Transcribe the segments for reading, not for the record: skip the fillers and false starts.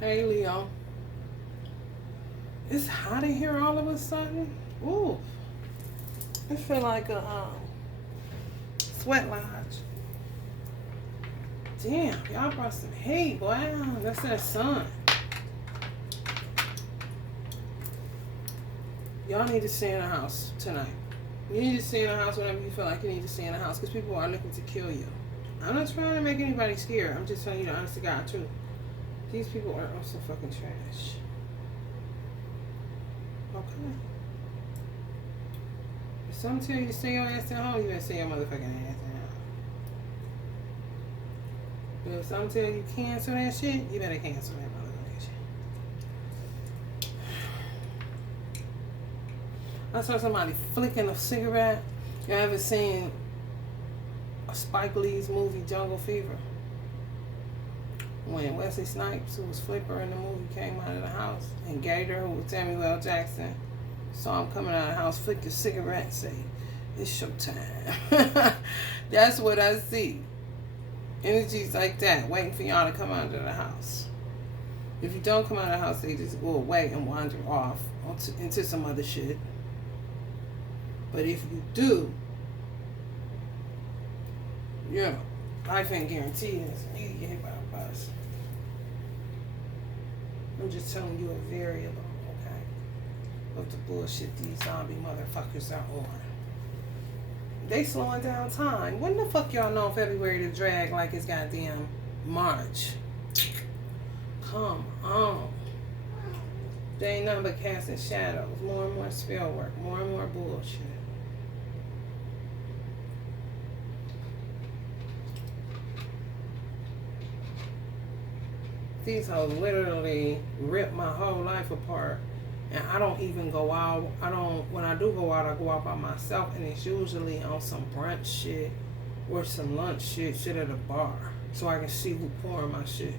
Hey Leo, it's hot in here all of a sudden. Ooh, it feel like a sweat lodge. Damn, y'all brought some heat, boy. That's that sun. Y'all need to stay in the house tonight. You need to stay in the house whenever you feel like you need to stay in the house because people are looking to kill you. I'm not trying to make anybody scared. I'm just telling you the honest to God truth. These people are also fucking trash. Okay. If some tell you to stay your ass at home, you better stay your motherfucking ass at home. But if some tell you cancel that shit, you better cancel that motherfucking shit. I saw somebody flicking a cigarette. You ever seen a Spike Lee's movie Jungle Fever? When Wesley Snipes, who was Flipper in the movie, came out of the house, and Gator, who was Samuel L. Jackson, saw him coming out of the house, flicked a cigarette, say, "It's showtime." That's what I see. Energies like that, waiting for y'all to come out of the house. If you don't come out of the house, they just go away and wander off into some other shit. But if you do, you know, life ain't guaranteed. You can get hit by a bus. I'm just telling you a variable, okay, of the bullshit these zombie motherfuckers are on. They slowing down time. When the fuck y'all know February to drag like it's goddamn March? Come on. They ain't nothing but casting shadows. More and more spell work. More and more bullshit. These hoes literally rip my whole life apart. And I don't even go out. When I do go out, I go out by myself. And it's usually on some brunch shit or some lunch shit at a bar. So I can see who pouring my shit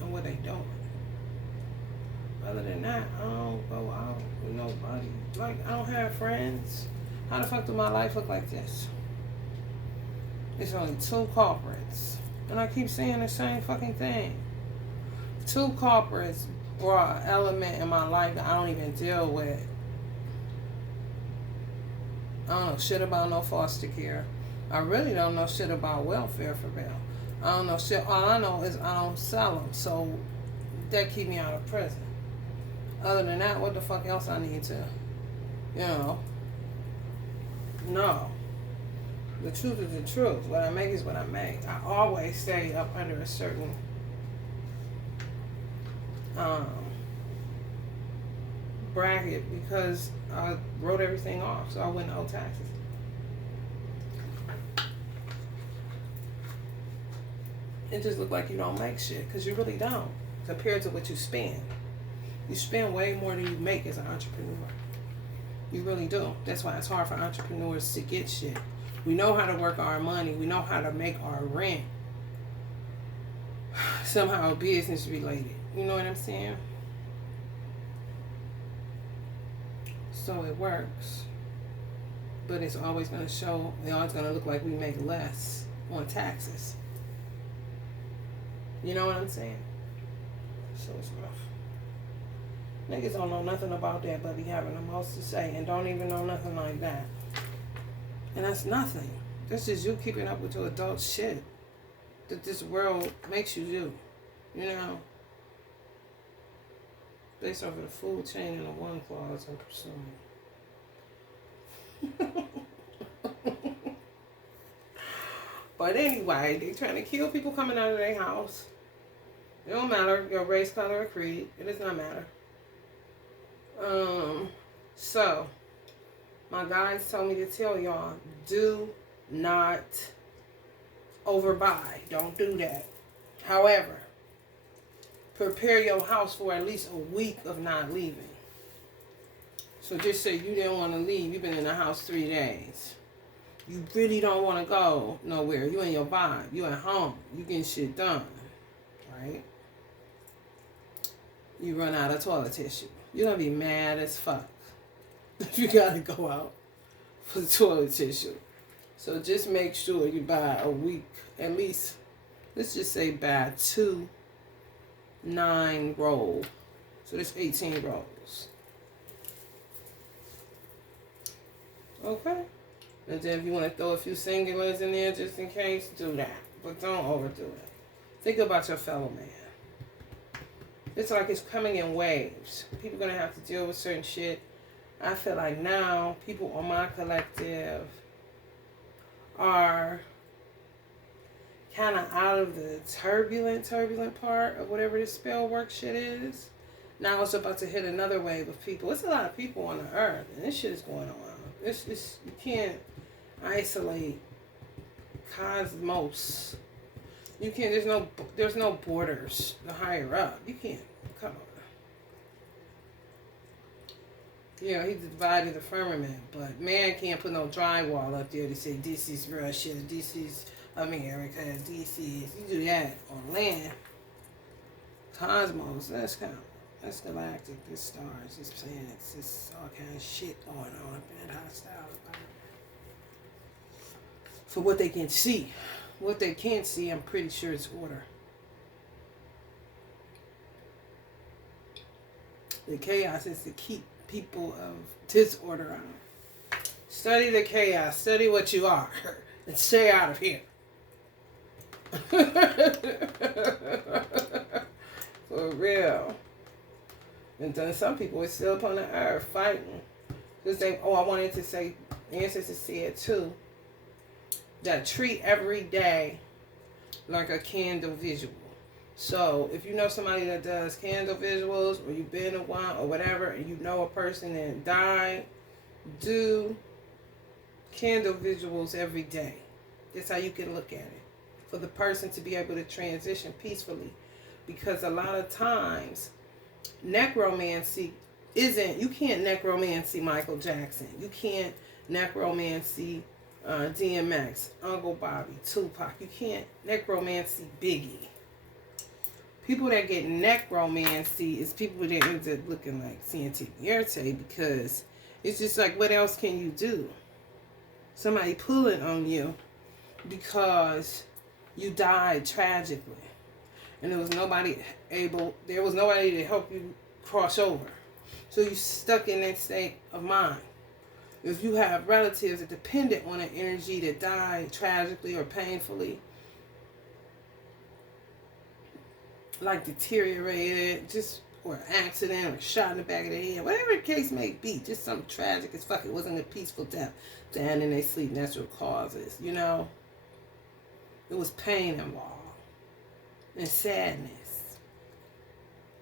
and what they doing. Other than that, I don't go out with nobody. Like, I don't have friends. How the fuck do my life look like this? It's only two culprits. And I keep saying the same fucking thing. Two culprits brought an element in my life that I don't even deal with. I don't know shit about no foster care. I really don't know shit about welfare for real. I don't know shit. All I know is I don't sell them. So that keep me out of prison. Other than that, what the fuck else I need to, no. The truth is the truth. What I make is what I make. I always stay up under a certain bracket because I wrote everything off, so I wouldn't owe taxes. It just look like you don't make shit because you really don't compared to what you spend. You spend way more than you make as an entrepreneur. You really do. That's why it's hard for entrepreneurs to get shit. We know how to work our money. We know how to make our rent. Somehow business related. You know what I'm saying? So it works. But it's always going to show, it's always going to look like we make less on taxes. You know what I'm saying? So it's rough. Niggas don't know nothing about that but be having the most to say and don't even know nothing like that. And that's nothing. That's just you keeping up with your adult shit that this world makes you do. You know? Based off of the food chain and the one clause I'm pursuing. But anyway, they trying to kill people coming out of their house. It don't matter your race, color, or creed. It does not matter. So my guys told me to tell y'all, do not overbuy. Don't do that. However, prepare your house for at least a week of not leaving. So just say you didn't want to leave. You've been in the house 3 days. You really don't want to go nowhere. You in your vibe. You at home. You getting shit done. Right? You run out of toilet tissue. You're going to be mad as fuck if you got to go out for the toilet tissue. So just make sure you buy a week, at least, let's just say buy 2 9 roll. So there's 18 rolls. Okay. And then if you want to throw a few singulars in there just in case, do that. But don't overdo it. Think about your fellow man. It's like it's coming in waves. People are going to have to deal with certain shit. I feel like now people on my collective are kind of out of the turbulent part of whatever this spell work shit is. Now it's about to hit another wave of people. It's a lot of people on the earth, and this shit is going on. It's you can't isolate cosmos. You can't. There's no borders. The higher up, you can't. Come on. Yeah, he divided the firmament, but man can't put no drywall up there to say this is Russia, this is America, this is. You do that on land. Cosmos. That's galactic. This stars, this planets, this all kind of shit going on up in that hostile environment. For what they can see. What they can't see, I'm pretty sure it's order. The chaos is to keep people of disorder out. Study the chaos. Study what you are. And stay out of here. For real. And then some people are still up on the earth fighting. Because I wanted to say, ancestors said too, that treat every day like a candle visual. So if you know somebody that does candle visuals, or you've been to one or whatever, and you know a person that died, do candle visuals every day. That's how you can look at it. For the person to be able to transition peacefully. Because a lot of times, necromancy you can't necromancy Michael Jackson. You can't necromancy DMX, Uncle Bobby, Tupac. You can't necromancy Biggie. People that get necromancy is people that end up looking like Santa Muerte, because it's just like, what else can you do? Somebody pulling on you because you died tragically. And there was nobody to help you cross over. So you stuck in that state of mind. If you have relatives that dependent on an energy that died tragically or painfully, like deteriorated, or accident, or shot in the back of the head, whatever the case may be, just something tragic as fuck. It wasn't a peaceful death. Dying in their sleep, natural causes, you know. It was pain involved. And sadness.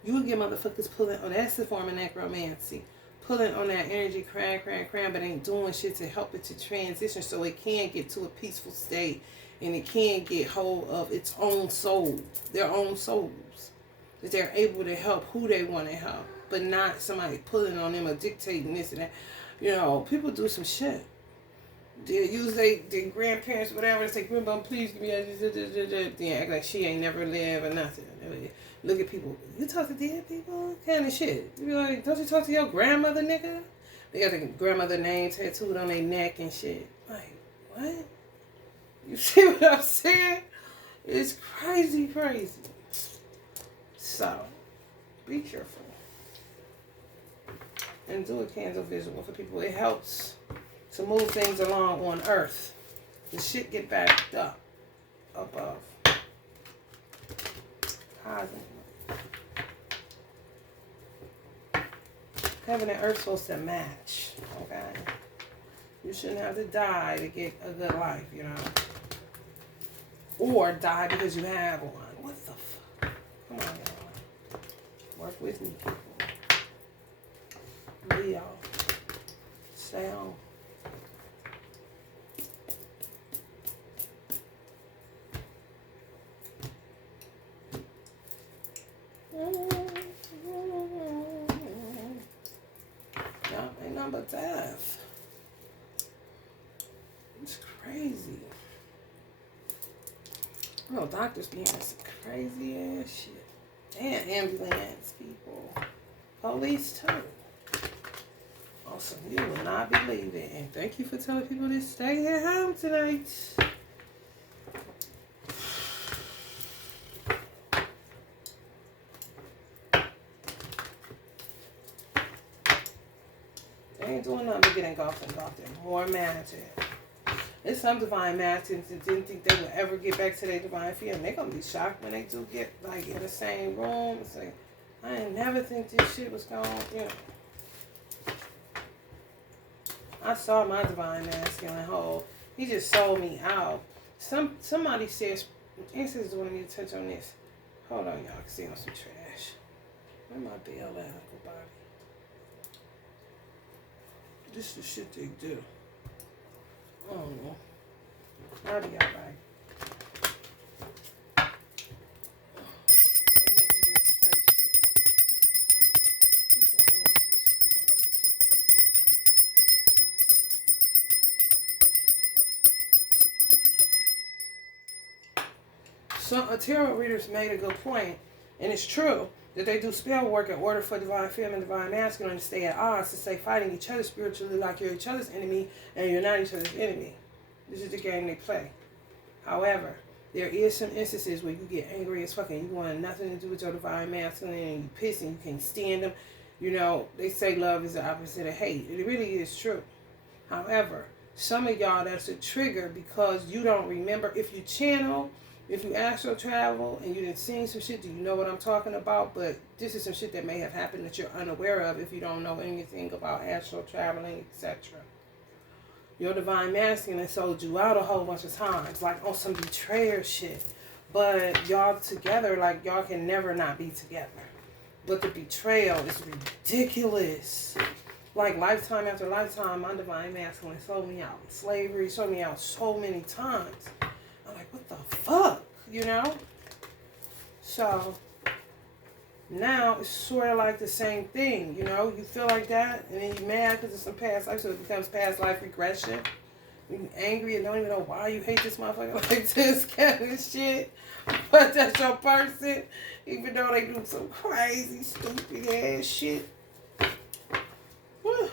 You will get motherfuckers pulling on, that's the form of necromancy. Pulling on that energy, crying, but ain't doing shit to help it to transition so it can get to a peaceful state, and it can get hold of its own soul, their own souls. That they're able to help who they want to help, but not somebody pulling on them or dictating this and that. You know, people do some shit. They use their grandparents or whatever and say, Grandma, please give me a... They act like she ain't never lived or nothing. Look at people. You talk to dead people? Kind of shit. You be like, don't you talk to your grandmother, nigga? They got the grandmother name tattooed on their neck and shit. Like, what? You see what I'm saying? It's crazy. So, be careful. And do a candle visual for people. It helps to move things along on earth. The shit get backed up above. Cosmic. Heaven and earth supposed to match. Okay? You shouldn't have to die to get a good life, you know? Or die because you have one. What the fuck? Come on, y'all. Work with me, people. Leo. Stay on. Ain't nothing but death. It's crazy. Oh, doctors be having some crazy ass shit. Damn, ambulance people. Police too. Awesome. You will not believe it. And thank you for telling people to stay at home tonight. ain't doing nothing but get engulfed in more magic. There's some divine masculines that didn't think they would ever get back to their divine feeling. They're gonna be shocked when they do get like in the same room. It's like, I didn't never think this shit was going, you know. I saw my divine masculine whole. He just sold me out. Somebody says, ancestors wanted me to touch on this. Hold on, y'all. I can see on some trash. Where my bell at, Uncle Bobby? This is the shit they do. I don't know. I'll be alright. They make you misplace shit. Some tarot readers made a good point, and it's true, that they do spell work in order for divine feminine and divine masculine to stay at odds, to stay fighting each other spiritually like you're each other's enemy and you're not each other's enemy. This is the game they play. However, there is some instances where you get angry as fucking, you want nothing to do with your divine masculine and you piss and you can't stand them. You know, they say love is the opposite of hate. It really is true. However, some of y'all, that's a trigger because you don't remember. If you channel, if you astral travel and you done seen some shit, do you know what I'm talking about? But this is some shit that may have happened that you're unaware of if you don't know anything about astral traveling, etc. Your divine masculine sold you out a whole bunch of times, like on some betrayer shit. But y'all together, like y'all can never not be together. But the betrayal is ridiculous. Like lifetime after lifetime, my divine masculine sold me out. Slavery sold me out so many times. I'm like, what the fuck, you know? So now it's sort of like the same thing, you know? You feel like that, and then you're mad because of some past life, so it becomes past life regression. You're angry and don't even know why you hate this motherfucker like this kind of shit. But that's your person, even though they do some crazy, stupid ass shit. Whew.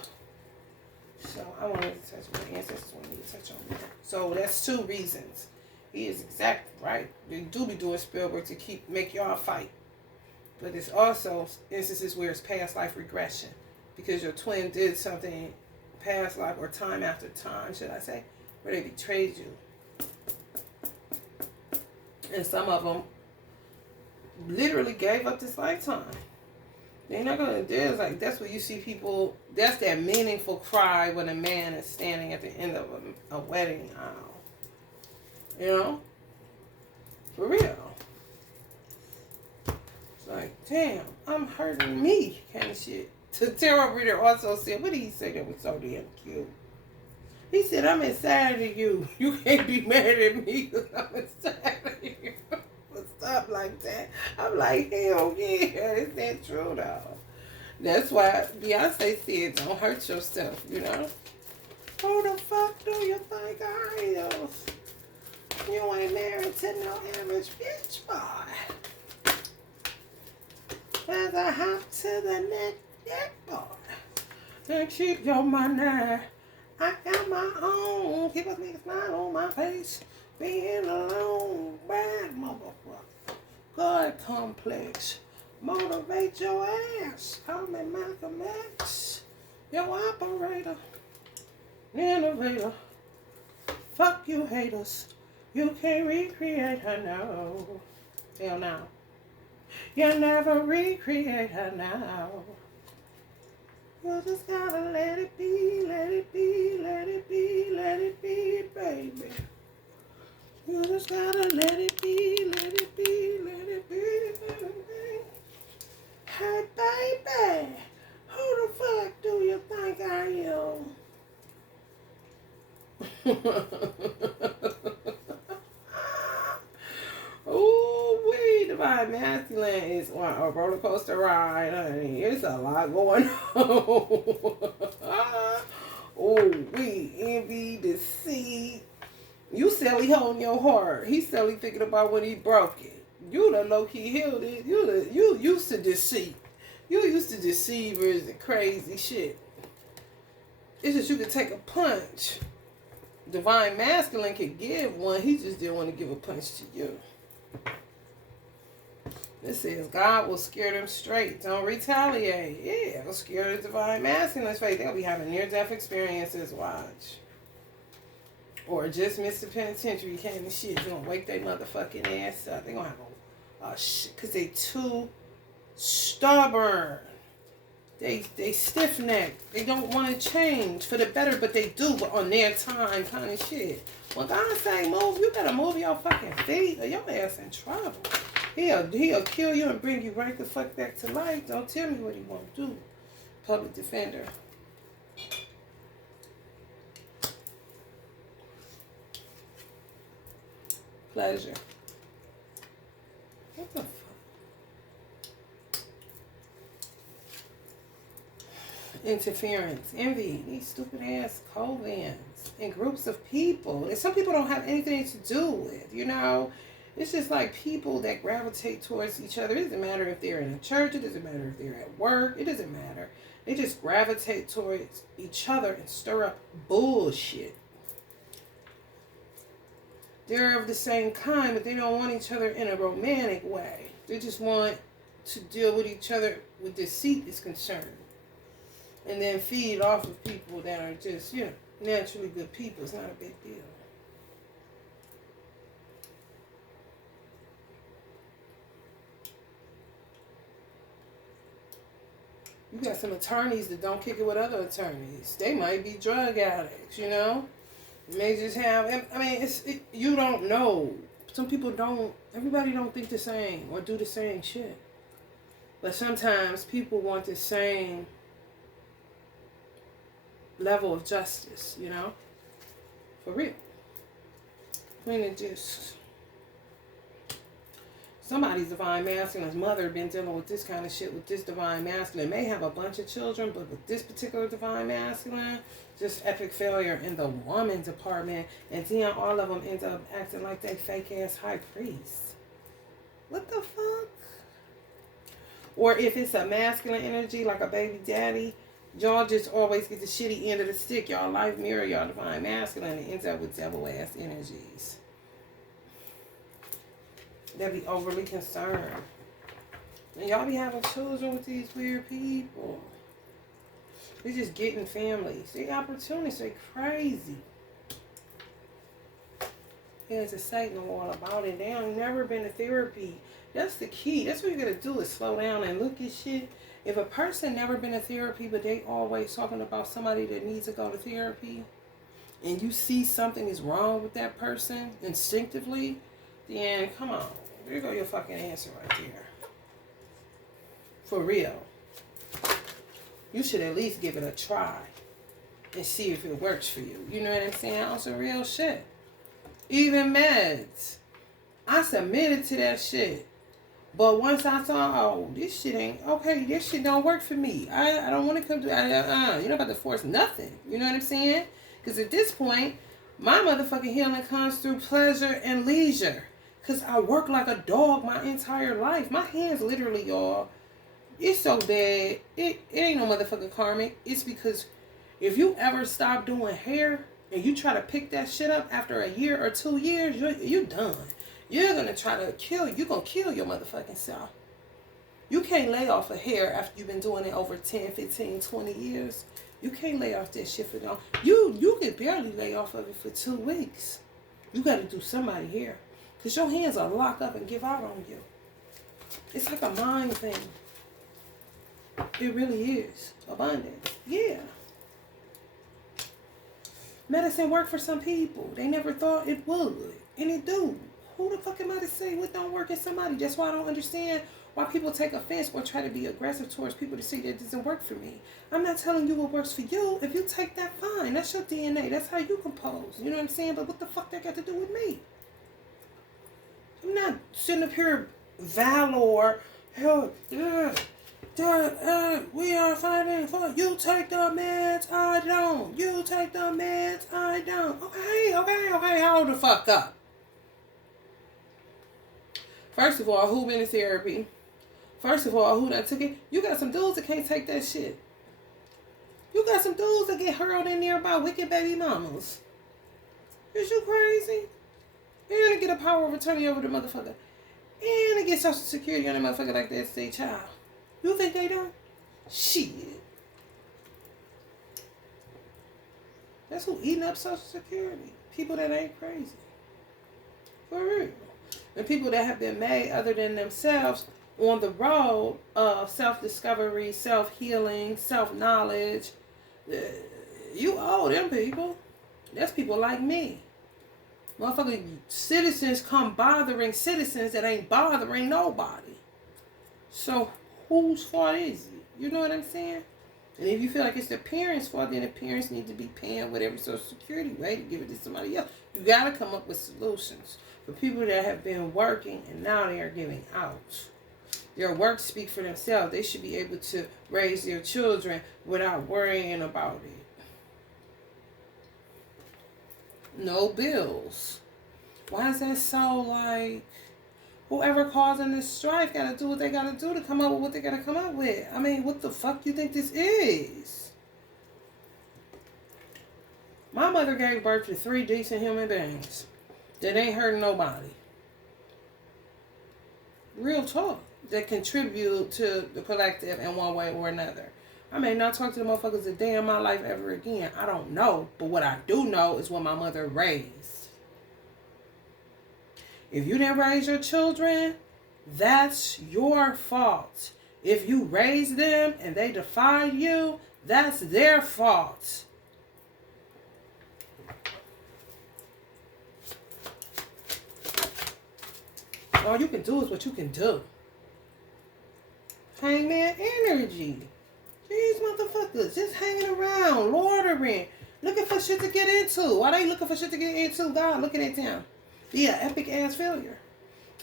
So I wanted to touch on my ancestors, wanted me to touch on that. So that's two reasons. He is exactly right. They do be doing spell work to make y'all fight. But it's also instances where it's past life regression. Because your twin did something past life or time after time, should I say, where they betrayed you. And some of them literally gave up this lifetime. They're not going to do it. Like, that's where you see people, that's that meaningful cry when a man is standing at the end of a wedding aisle. You know? For real. It's like, damn, I'm hurting me kind of shit. The tarot reader also said, what did he say that was so damn cute? He said, I'm inside of you. You can't be mad at me because I'm inside of you. Stuff like that. I'm like, hell yeah, is that true though? That's why Beyonce said, don't hurt yourself, you know? Who the fuck do you think I am? You ain't married to no average bitch boy. As I hop to the next boy. And keep your money. I got my own. Keep a nigga smile on my face. Being alone, bad motherfucker. God complex. Motivate your ass. Call me Malcolm X. Your operator. Innovator. Fuck you haters. You can't recreate her now. Hell no. You never recreate her now. You just gotta let it be, let it be, let it be, let it be, baby. You just gotta let it be, let it be, let it be, let it be. Hey, baby, who the fuck do you think I am? Ooh, wee, divine masculine is on a roller coaster ride, honey. It's a lot going on. Oh, we envy, deceit. You silly holding your heart. He's silly thinking about when he broke it. You the low-key healed it. You used to deceit. You used to deceivers and crazy shit. It's just you could take a punch. Divine masculine could give one. He just didn't want to give a punch to you. It says God will scare them straight. Don't retaliate. Yeah, it'll scare the divine masculine's face. They'll be having near-death experiences. Watch. Or just missed the penitentiary. Came and shit. You're gonna wake their motherfucking ass up. They're gonna have a shit. Because they too stubborn. They stiff-necked. They don't want to change for the better, but they do, but on their time kind of shit. When God say move, you better move your fucking feet or your ass in trouble. He'll kill you and bring you right the fuck back to life. Don't tell me what he won't do. Public defender. Pleasure. What the fuck? Interference, envy, these stupid ass covens and groups of people. And some people don't have anything to do with, you know. It's just like people that gravitate towards each other. It doesn't matter if they're in a church. It doesn't matter if they're at work. It doesn't matter. They just gravitate towards each other and stir up bullshit. They're of the same kind, but they don't want each other in a romantic way. They just want to deal with each other with deceit is concerned. And then feed off of people that are just, you know, naturally good people. It's not a big deal. You got some attorneys that don't kick it with other attorneys. They might be drug addicts, you know? You may just have, I mean, you don't know. Some people don't, everybody don't think the same or do the same shit. But sometimes people want the same level of justice, you know, for real. When it just somebody's divine masculine's mother been dealing with this kind of shit with this divine masculine. May have a bunch of children, but with this particular divine masculine, just epic failure in the woman department, and then all of them end up acting like they fake ass high priest. What the fuck? Or if it's a masculine energy like a baby daddy, y'all just always get the shitty end of the stick. Y'all life mirror y'all divine masculine and ends up with devil ass energies. They be overly concerned. And y'all be having children with these weird people. They're just getting families. They opportunities. They crazy. There's a Satan all about it. They ain't never been to therapy. That's the key. That's what you gotta do is slow down and look at shit. If a person never been to therapy, but they always talking about somebody that needs to go to therapy, and you see something is wrong with that person instinctively, then come on. There go your fucking answer right there. For real. You should at least give it a try and see if it works for you. You know what I'm saying? On some real shit. Even meds. I submitted to that shit. But once I saw, oh, this shit ain't, okay, this shit don't work for me. I don't want to come to, you're not about to force nothing. You know what I'm saying? Because at this point, my motherfucking healing comes through pleasure and leisure. Because I work like a dog my entire life. My hands literally, y'all, it's so bad. It ain't no motherfucking karmic. It's because if you ever stop doing hair and you try to pick that shit up after a year or 2 years, you're done. You're going to try to kill, you're going to kill your motherfucking self. You can't lay off of hair after you've been doing it over 10, 15, 20 years. You can't lay off that shit for long. You can barely lay off of it for 2 weeks. You got to do somebody hair. Because your hands are locked up and give out on you. It's like a mind thing. It really is. Abundance. Yeah. Medicine work for some people. They never thought it would. And it do. Who the fuck am I to say what don't work in somebody? That's why I don't understand why people take offense or try to be aggressive towards people to say that doesn't work for me. I'm not telling you what works for you. If you take that, fine. That's your DNA. That's how you compose. You know what I'm saying? But what the fuck that got to do with me? I'm not sitting up here valor. Hell, we are fighting for you. Take the meds, I don't. You take the meds, I don't. Okay, hold the fuck up. First of all, who been in therapy? First of all, who done took it? You got some dudes that can't take that shit. You got some dudes that get hurled in there by wicked baby mamas. Is you crazy? You're gonna get a power of attorney over the motherfucker. And they get Social Security on a motherfucker like that, say child. You think they don't? Shit. That's who eating up Social Security. People that ain't crazy. For real. And people that have been made other than themselves on the road of self-discovery, self-healing, self-knowledge. You owe them people. That's people like me. Motherfucking citizens come bothering citizens that ain't bothering nobody. So whose fault is it? You know what I'm saying? And if you feel like it's the parents' fault, then the parents need to be paying whatever Social Security rate to give it to somebody else. You got to come up with solutions for people that have been working and now they are giving out. Their work speak for themselves. They should be able to raise their children without worrying about it. No bills. Why is that so like... Whoever causing this strife got to do what they got to do to come up with what they got to come up with. I mean, what the fuck you think this is? My mother gave birth to 3 decent human beings that ain't hurting nobody. Real talk. That contribute to the collective in one way or another. I may not talk to the motherfuckers a day in my life ever again. I don't know. But what I do know is what my mother raised. If you didn't raise your children, that's your fault. If you raised them and they defied you, that's their fault. All you can do is what you can do. Hangman energy. These motherfuckers just hanging around, loitering, looking for shit to get into. Why they looking for shit to get into? God looking at them. Yeah, epic ass failure.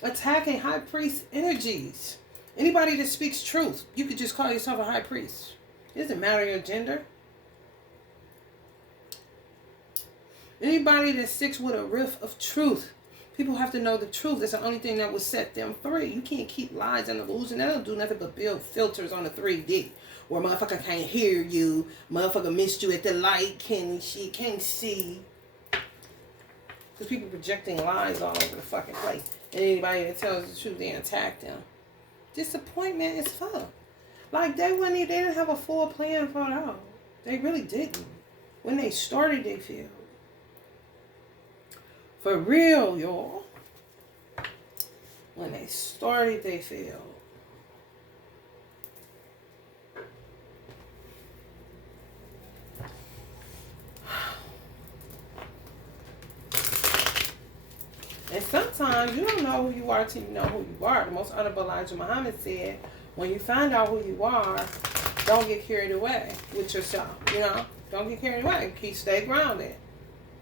Attacking high priest energies. Anybody that speaks truth, you could just call yourself a high priest. It doesn't matter your gender. Anybody that sticks with a riff of truth. People have to know the truth. That's the only thing that will set them free. You can't keep lies and illusion. That don't do nothing but build filters on the 3D. Where motherfucker can't hear you. Motherfucker missed you at the light. Can't see. Because people projecting lies all over the fucking place. And anybody that tells the truth, they attack them. Disappointment is fuck. Like, they didn't have a full plan for it all. They really didn't. When they started, they failed. For real, y'all. When they started, they failed. And sometimes you don't know who you are till you know who you are. The most honorable Elijah Muhammad said, when you find out who you are, don't get carried away with yourself. You know, don't get carried away. Stay grounded.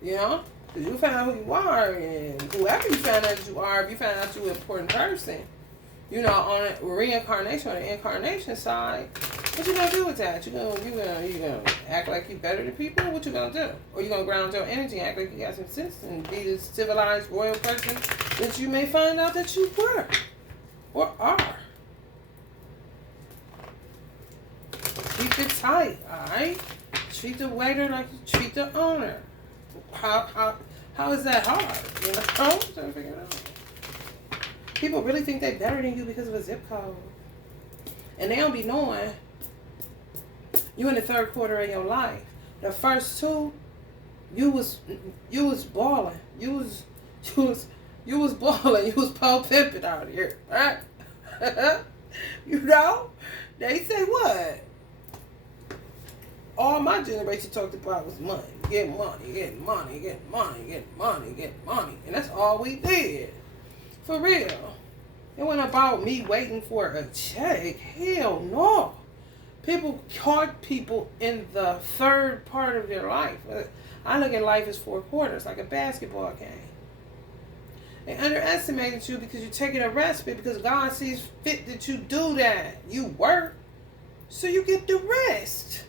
You know, because you find out who you are, and whoever you find out that you are, if you find out you're an important person, you know, on a reincarnation, on the incarnation side, what you gonna do with that? You gonna act like you better than people? What you gonna do? Or you gonna ground your energy, act like you got some sense, and be the civilized royal person that you may find out that you were or are? Keep it tight, all right? Treat the waiter like you treat the owner. How is that hard? You know, I'm trying to figure it out. People really think they're better than you because of a zip code, and they don't be knowing. You in the third quarter of your life. The first 2, you was balling. You was balling. You was pole pimping out here, right? You know? They say what? All my generation talked about was money. Getting money, getting money, getting money, getting money, getting money. And that's all we did. For real. It wasn't about me waiting for a check. Hell no. People caught people in the third part of their life. I look at life as 4 quarters, like a basketball game. They underestimated you because you're taking a respite because God sees fit that you do that. You work, so you get the rest.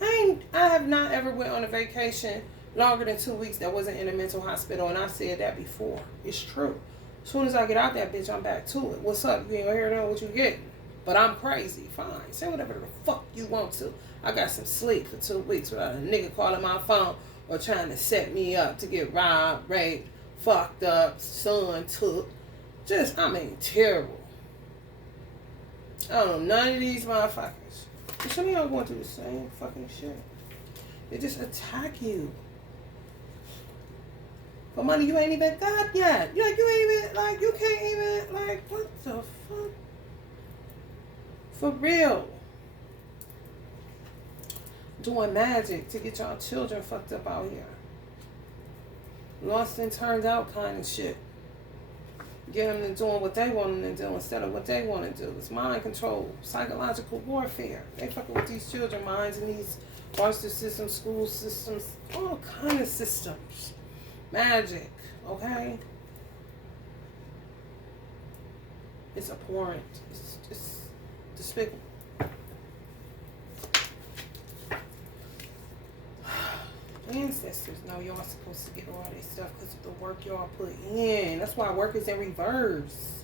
I have not ever went on a vacation longer than 2 weeks that wasn't in a mental hospital, and I said that before. It's true. As soon as I get out that bitch, I'm back to it. What's up? You ain't gonna hear that what you getting. But I'm crazy. Fine. Say whatever the fuck you want to. I got some sleep for 2 weeks without a nigga calling my phone or trying to set me up to get robbed, raped, fucked up, son took, Just, I mean, terrible. I don't know none of these motherfuckers. But some of y'all going through the same fucking shit. They just attack you. For money you ain't even got yet. You ain't even, like, you can't even, like, what the fuck? For real. Doing magic to get y'all children fucked up out here. Lost and turned out kind of shit. Get them to doing what they want them to do instead of what they want to do. It's mind control, psychological warfare. They fucking with these children minds and these foster systems, school systems, all kind of systems. Magic, okay? It's abhorrent. It's despicable. Ancestors know y'all supposed to get all this stuff because of the work y'all put in. That's why work is in reverse.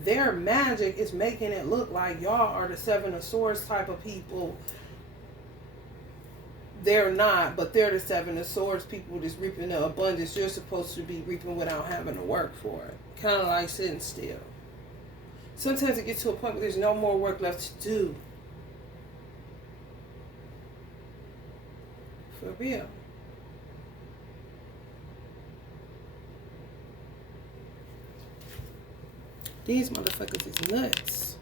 Their magic is making it look like y'all are the Seven of Swords type of people. They're not, but they're the Seven of Swords people that's reaping the abundance you're supposed to be reaping without having to work for it. Kind of like sitting still. Sometimes it gets to a point where there's no more work left to do. For real. These motherfuckers is nuts.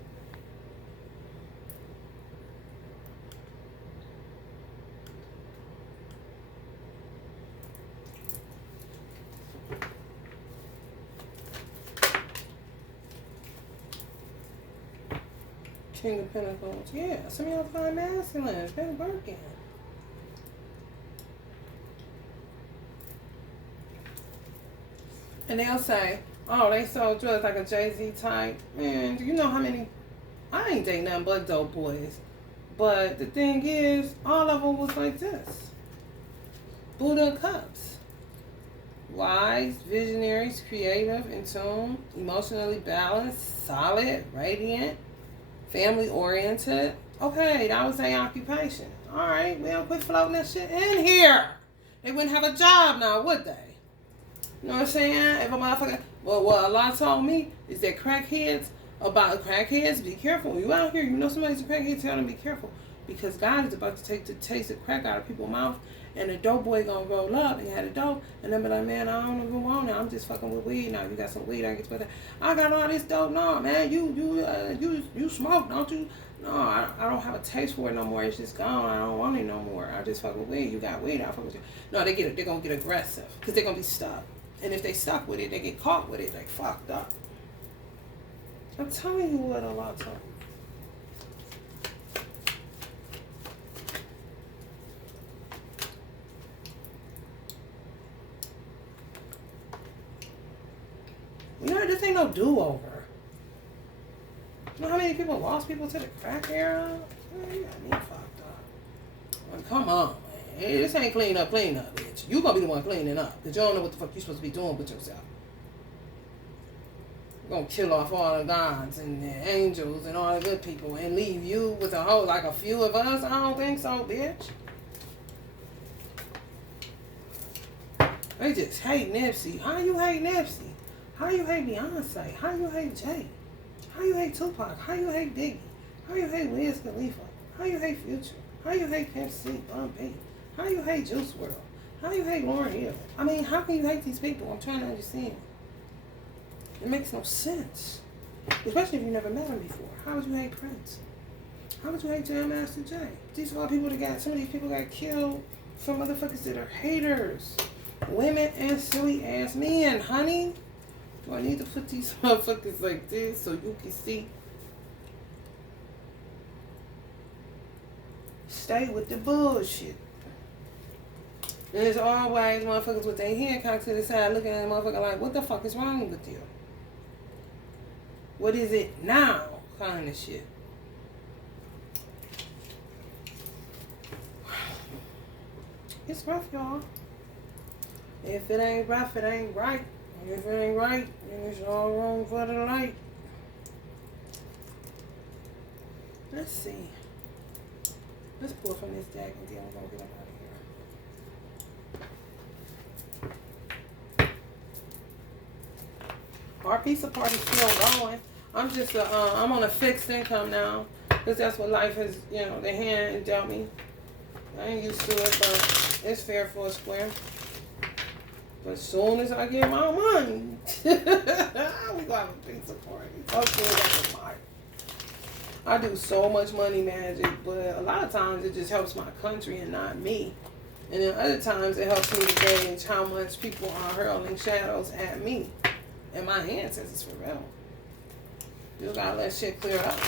King of Pentacles. Yeah, some of y'all find masculine. It's been working. And they'll say, oh, they sold drugs like a Jay-Z type. Man, do you know how many... I ain't dating nothing but dope boys. But the thing is, all of them was like this. Buddha of Cups. Wise, visionaries, creative, in tune, emotionally balanced, solid, radiant, family-oriented. Okay, that was their occupation. All right, we don't quit floating that shit in here. They wouldn't have a job now, would they? You know what I'm saying? If a motherfucker... Well, what Allah told me is that crackheads, be careful. You out here, you know somebody's a crackhead, tell them be careful. Because God is about to take the taste of crack out of people's mouth, and the dope boy gonna roll up and have a dope, and then be like, man, I don't know who on it. I'm just fucking with weed now. You got some weed, I get better. I got all this dope. No, man, you smoke, don't you? No, I don't have a taste for it no more. It's just gone. I don't want it no more. I just fuck with weed. You got weed, I fuck with you. No, they're gonna get aggressive because they're gonna be stuck. And if they stuck with it, they get caught with it. Like, fucked up. I'm telling you what Allah told me. You know, this ain't no do-over. You know how many people lost people to the crack era? Man, you got me fucked up. Like, come on, man. Hey, this ain't clean up, bitch. You gonna be the one cleaning up. Because you don't know what the fuck you supposed to be doing with yourself. You're gonna kill off all the gods and the angels and all the good people and leave you with a whole, like a few of us? I don't think so, bitch. They just hate Nipsey. How you hate Nipsey? How you hate Beyonce? How you hate Jay? How you hate Tupac? How you hate Biggie? How you hate Wiz Khalifa? How you hate Future? How you hate Pimp C, Bun B? How you hate Juice WRLD? How you hate Lauryn Hill? I mean, how can you hate these people? I'm trying to understand. It makes no sense. Especially if you never met them before. How would you hate Prince? How would you hate Jam Master Jay? These are all people that got, some of these people got killed from motherfuckers that are haters. Women and silly ass men, honey. Do I need to put these motherfuckers like this so you can see? Stay with the bullshit. And there's always motherfuckers with their head cocked to the side looking at a motherfucker like, what the fuck is wrong with you? What is it now? Kind of shit. It's rough, y'all. If it ain't rough, it ain't right. If it ain't right, then it's all wrong for the light. Let's see. Let's pull from this deck and then we're going to get up out of here. Our pizza party's still going. I'm just I'm on a fixed income now because that's what life has, they hand dealt me. I ain't used to it, but it's fair for a square. But as soon as I get my money, we gonna have a pizza party. Hopefully that's a party. I do so much money magic, but a lot of times it just helps my country and not me. And then other times it helps me to gauge how much people are hurling shadows at me and my ancestors for real. You gotta let shit clear up.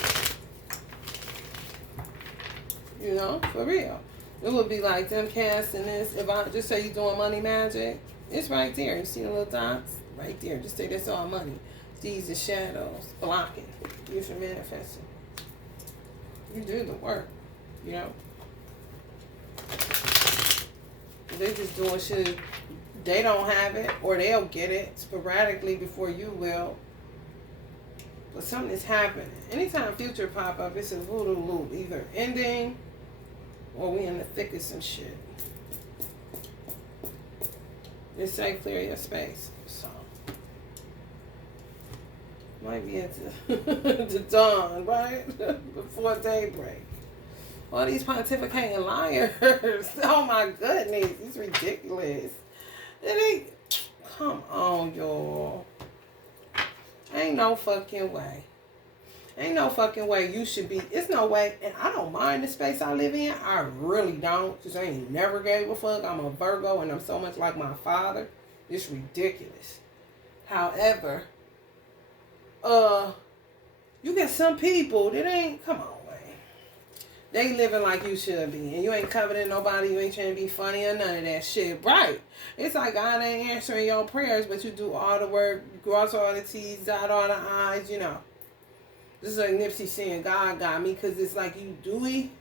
For real. It would be like them casting this. If I just say you're doing money magic, it's right there. You see the little dots? Right there. Just say that's all money. These are shadows blocking you from manifesting. You do the work, They just doing shit. They don't have it, or they'll get it sporadically before you will. But something is happening. Anytime future pop up, it's a voodoo loop. Either ending, or we in the thick of some shit. Just say clear your space. So might be at the dawn, right? Before daybreak. All these pontificating liars. Oh my goodness. It's ridiculous. It ain't. Come on, y'all. Ain't no fucking way. Ain't no fucking way you should be. It's no way. And I don't mind the space I live in. I really don't. Because I ain't never gave a fuck. I'm a Virgo and I'm so much like my father. It's ridiculous. However, you get some people that ain't, come on, man. They living like you should be. And you ain't coveting nobody. You ain't trying to be funny or none of that shit. Right. It's like God ain't answering your prayers, but you do all the work. You cross all the T's, dot all the I's, This is like Nipsey saying, God got me, because it's like you Dewey,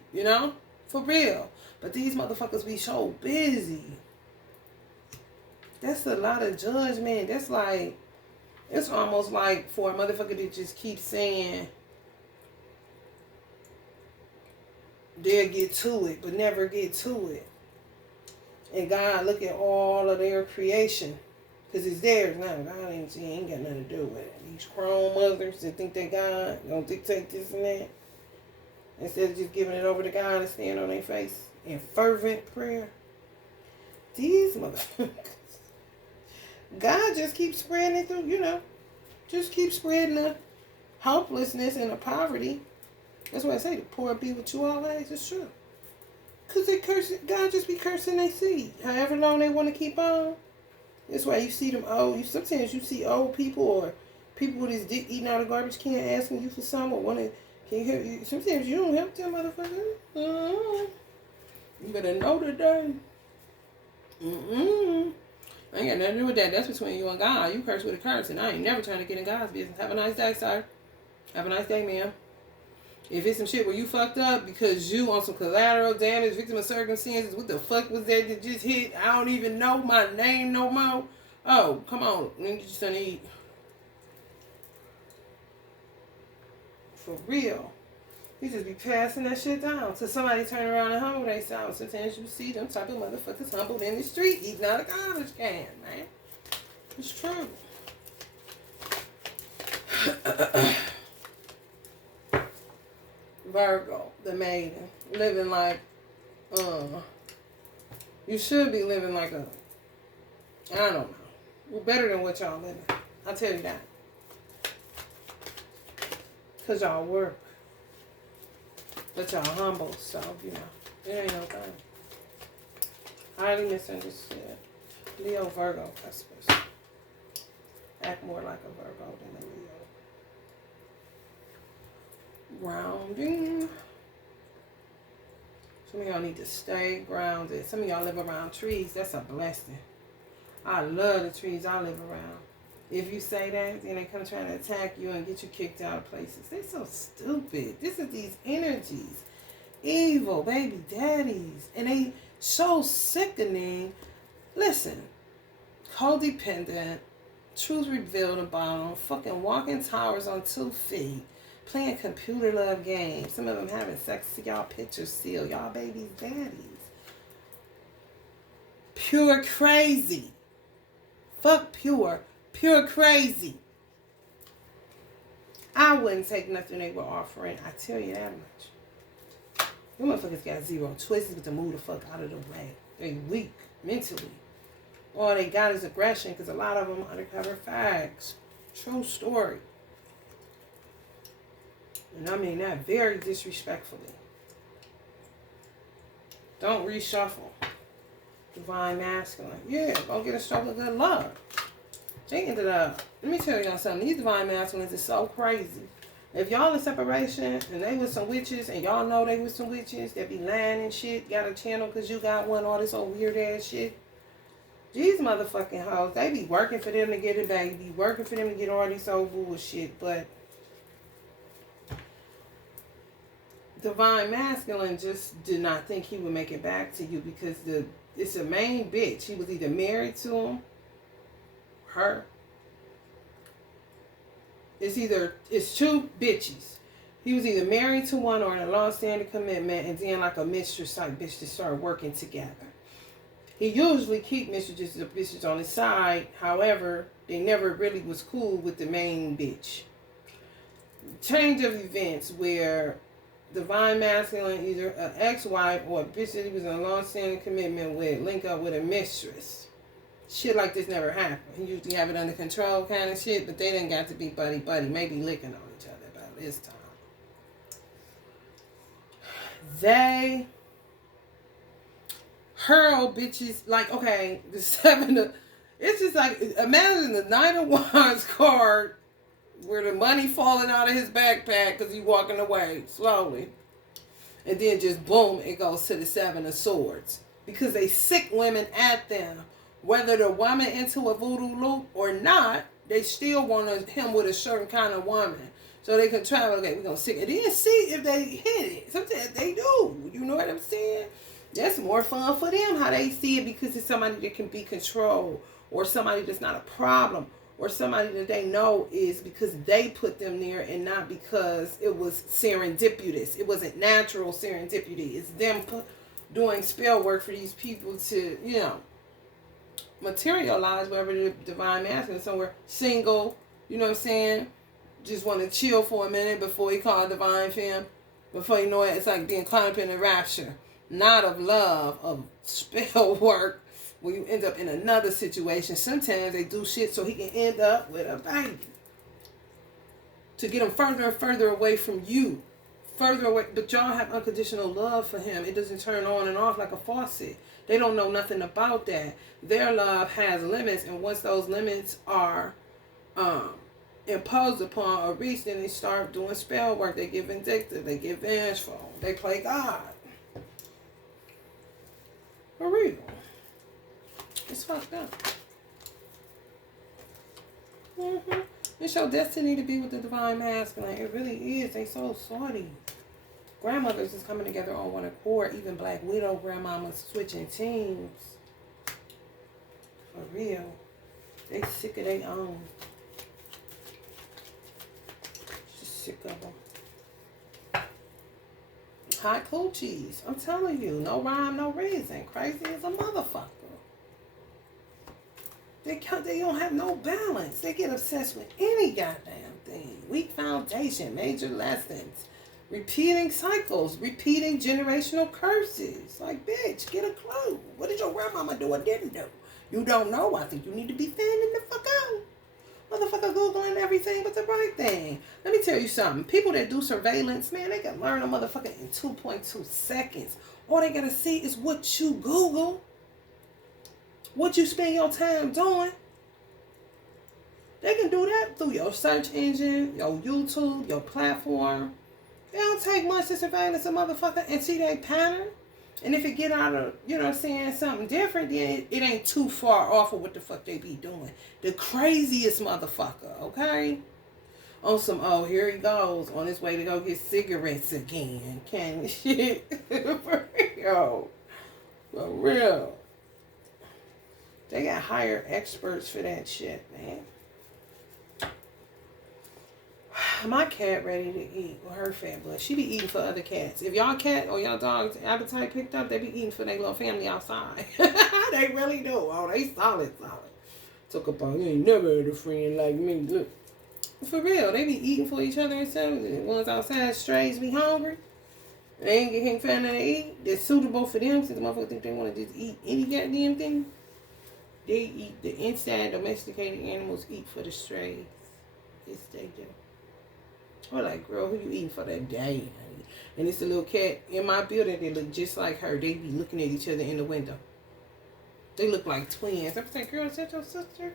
for real. But these motherfuckers be so busy. That's a lot of judgment. That's like, it's almost like for a motherfucker to just keep saying they'll get to it, but never get to it. And God look at all of their creation, because it's theirs now. God ain't got nothing to do with it. These chrome mothers that think they God, gonna dictate this and that, instead of just giving it over to God and staying on their face in fervent prayer. These motherfuckers. God just keeps spreading it through, just keep spreading the helplessness and the poverty. That's why I say the poor be with you always. It's true. Because they curse, God just be cursing their seed. However long they want to keep on. That's why you see them old. Sometimes you see old people or people with his dick eating out of garbage can asking you for some or want to, can you help you? Sometimes you don't help them motherfuckers. You better know today. I ain't got nothing to do with that. That's between you and God. You curse with a curse, and I ain't never trying to get in God's business. Have a nice day, sir. Have a nice day, ma'am. If it's some shit where you fucked up because you on some collateral damage, victim of circumstances, what the fuck was that just hit? I don't even know my name no more. Oh, come on. Let me get you something to eat. For real. You just be passing that shit down till somebody turn around and humble themselves. Sometimes you see them type of motherfuckers humbled in the street eating out of garbage can, man. It's true. Virgo, the maiden, living like, you should be living like a, I don't know. We're better than what y'all living. I'll tell you that. Because y'all work. But y'all humble, so, it ain't no thing. Highly misunderstood. Leo, Virgo, Cuspers. Act more like a Virgo than a Leo. Grounding. Some of y'all need to stay grounded. Some of y'all live around trees. That's a blessing. I love the trees I live around. If you say that, then they come trying to attack you and get you kicked out of places. They're so stupid. This is these energies. Evil baby daddies. And they so sickening. Listen. Codependent. Truth revealed about them. Fucking walking towers on 2 feet. Playing computer love games. Some of them having sex. See y'all pictures still. Y'all babies daddies. Pure crazy. Fuck pure. Pure crazy. I wouldn't take nothing they were offering. I tell you that much. You motherfuckers got zero choices but to move the fuck out of the way. They weak mentally. All they got is aggression because a lot of them undercover fags. True story. And I mean that very disrespectfully. Don't reshuffle. Divine masculine. Yeah, go get a stroke of good luck. They ended up, let me tell y'all something. These divine masculines is so crazy. If y'all in separation and they was some witches and y'all know they was some witches that be lying and shit, got a channel because you got one, all this old weird ass shit. These motherfucking hoes, they be working for them to get a baby, working for them to get all this old bullshit, but divine masculine just did not think he would make it back to you because it's a main bitch. He was either married to him, her. It's two bitches. He was either married to one or in a long-standing commitment and then like a mistress type bitch to start working together. He usually keep mistresses or bitches on his side. However, they never really was cool with the main bitch. Change of events where divine masculine, either an ex-wife or a bitch that he was in a long-standing commitment with, link up with a mistress. Shit like this never happened. He usually have it under control kind of shit, but they didn't got to be buddy-buddy, maybe licking on each other about this time. They hurl bitches, like, okay, the seven of, it's just like, imagine the Nine of Wands card where the money falling out of his backpack because he's walking away slowly. And then just boom, it goes to the Seven of Swords. Because they sick women at them. Whether the woman into a voodoo loop or not, they still want him with a certain kind of woman. So they can travel, okay, we're going to sick it. Then see if they hit it. Sometimes they do. You know what I'm saying? That's more fun for them, how they see it, because it's somebody that can be controlled, or somebody that's not a problem, or somebody that they know is because they put them there and not because it was serendipitous. It wasn't natural serendipity. It's them doing spell work for these people to, you know, materialize wherever the divine masculine somewhere, single, you know what I'm saying? Just want to chill for a minute before he called divine femme. Before you know it, it's like being caught up in a rapture. Not of love, of spell work, where you end up in another situation. Sometimes they do shit so he can end up with a baby. To get him further and further away from you. Further away. But y'all have unconditional love for him. It doesn't turn on and off like a faucet. They don't know nothing about that. Their love has limits. And once those limits are imposed upon or reached, then they start doing spell work. They get vindictive. They get vengeful. They play God. For real. It's fucked up. It's your destiny to be with the divine masculine. It really is. They so sorry. Grandmothers is coming together on one accord. Even Black Widow grandmamas switching teams. For real. They sick of their own. Just sick of them. Hot coochies. I'm telling you. No rhyme, no reason. Crazy as a motherfucker. They don't have no balance. They get obsessed with any goddamn thing. Weak foundation, major lessons, repeating cycles, repeating generational curses. Like, bitch, get a clue. What did your grandmama do or didn't do? You don't know. I think you need to be finding the fuck out. Motherfucker Googling everything but the right thing. Let me tell you something. People that do surveillance, man, they can learn a motherfucker in 2.2 seconds. All they gotta see is what you Google. What you spend your time doing. They can do that through your search engine, your YouTube, your platform. It don't take much to surveillance a motherfucker and see their pattern. And if it get out of, you know what I'm saying, something different, then it ain't too far off of what the fuck they be doing. The craziest motherfucker, okay? On some, oh, here he goes, on his way to go get cigarettes again. Can shit. For real. For real. They got hired experts for that shit, man. My cat ready to eat with her fat butt. She be eating for other cats. If y'all cat or y'all dog's appetite picked up, they be eating for their little family outside. They really do. Oh, they solid. Talk about, you ain't never had a friend like me. Look. For real, they be eating for each other and stuff. The ones outside strays be hungry. They can't find nothing to eat that's suitable for them. Since the motherfuckers think they want to just eat any goddamn thing. They eat the inside domesticated animals eat for the strays. Yes, they do. We're like, girl, who you eating for that day? And it's a little cat in my building that look just like her. They be looking at each other in the window. They look like twins. I'm saying, girl, is that your sister?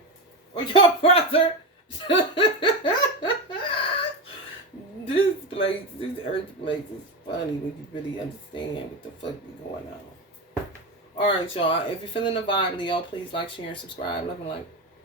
Or your brother? This earth place is funny when you really understand what the fuck be going on. Alright, y'all. If you're feeling the vibe, Leo, please like, share, and subscribe. Love and like.